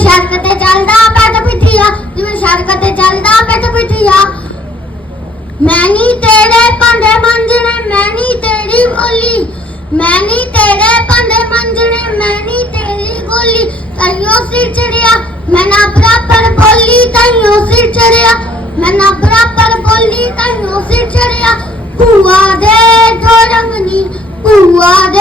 ਸੜਕ ਤੇ ਚੱਲਦਾ ਪੈਟ ਪਿੱਠੀਆ, ਜਿਵੇਂ ਸੜਕ ਤੇ ਚੱਲਦਾ ਪੈਟ ਪਿੱਠੀਆ। ਮੈਂ ਨਹੀਂ ਤੇਰੇ ਪੰਡੇ ਮੰਜਣੇ, ਮੈਂ ਨਹੀਂ ਤੇਰੀ ਬੋਲੀ। ਮੈਂ ਨਹੀਂ ਤੇਰੇ ਪੰਡੇ ਮੰਜਣੇ, ਮੈਂ ਨਹੀਂ ਤੇਰੀ ਬੋਲੀ। ਤਈਓ ਸਿਰ ਚੜਿਆ, ਮੈਂ ਨਾ ਬਰਾਬਰ ਬੋਲੀ, ਤਈਓ ਸਿਰ ਚੜਿਆ। ਮੈਂ ਨਾ ਬਰਾਬਰ ਬੋਲੀ, ਤਈਓ ਸਿਰ ਚੜਿਆ। ਭੂਆ ਦੇ ਦੋ ਰੰਗਨੀ, ਭੂਆ ਦੇ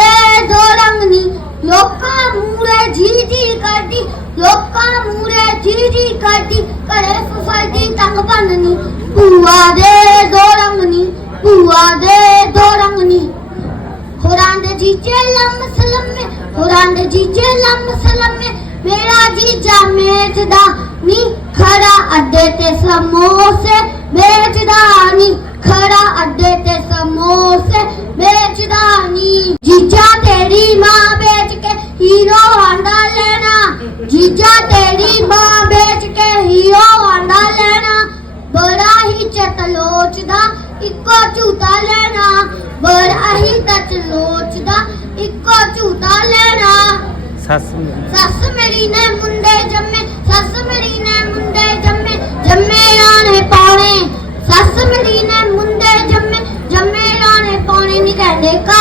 ਲੋਕਾਂ ਮੂਰੇ ਜੀ ਜੀ ਕਰਦੀ, ਘਰੇ ਫੁੱਫੜੀ ਤੰਗ ਬੰਨਨੀ ਭੂਆ ਦੇ ਦੋ ਰੰਗਨੀ, ਭੂਆ ਦੇ ਦੋ ਰੰਗਨੀ। ਹੋਰਾਂ ਦੇ ਜੀਜੇ ਲੰਮ ਸਲਮੇ, ਹੋਰਾਂ ਦੇ ਜੀਜੇ ਲੰਮ ਸਲਮੇ। ਮੇਰਾ ਜੀਜਾ ਮੇਚਦਾ ਨੀ, ਖੜਾ ਅੱਡੇ ਤੇ ਸਮੋਸੇ ਵੇਚਦਾ ਨੀ, ਖੜਾ ਅੱਡੇ ਜੀਜਾ ਤੇਰੀ ਮਾਂ ਵੇਚ ਕੇ ਹੀਰੋ ਆਂਦਾ ਲੈਣਾ। ਬੜਾ ਹੀ ਚਤ ਲੋਚਦਾ ਇੱਕੋ ਝੂਟਾ ਲੈਣਾ। ਬੜਾ ਹੀ ਤਤ ਲੋਚਦਾ ਇੱਕੋ ਝੂਟਾ ਲੈਣਾ। ਸੱਸ ਮੇਰੀ। ਸੱਸ ਮੇਰੀ ਨੇ ਮੁੰਡੇ ਜੰਮੇ ਸੱਸ ਮੇਰੀ ਨੇ ਮੁੰਡੇ ਜੰਮੇ ਜੰਮੇ ਆਣੇ ਪਾਉਣੇ ਸੱਸ ਮੇਰੀ ਨੇ ਮੁੰਡੇ ਜੰਮੇ ਜੰਮੇ ਆਣੇ ਪਾਉਣੇ ਨਹੀਂ ਕਹਿੰਦੇ ਕਾਲੇ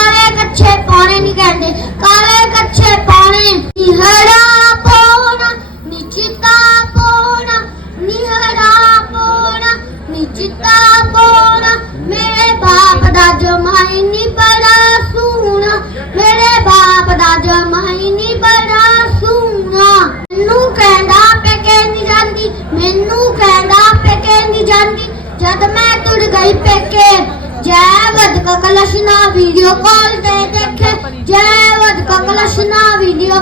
ਜਦ ਮੈਂ ਤੁਰ ਗਈ ਪੇਕੇ ਜੈ ਵਦਕਾ ਕਲਸ਼ਨਾ ਵੀਡੀਓ ਕਾਲ ਤੇ ਦੇਖੇ ਜੈ ਵਦਕਾ ਕਲਸ਼ਨਾ ਵੀਡੀਓ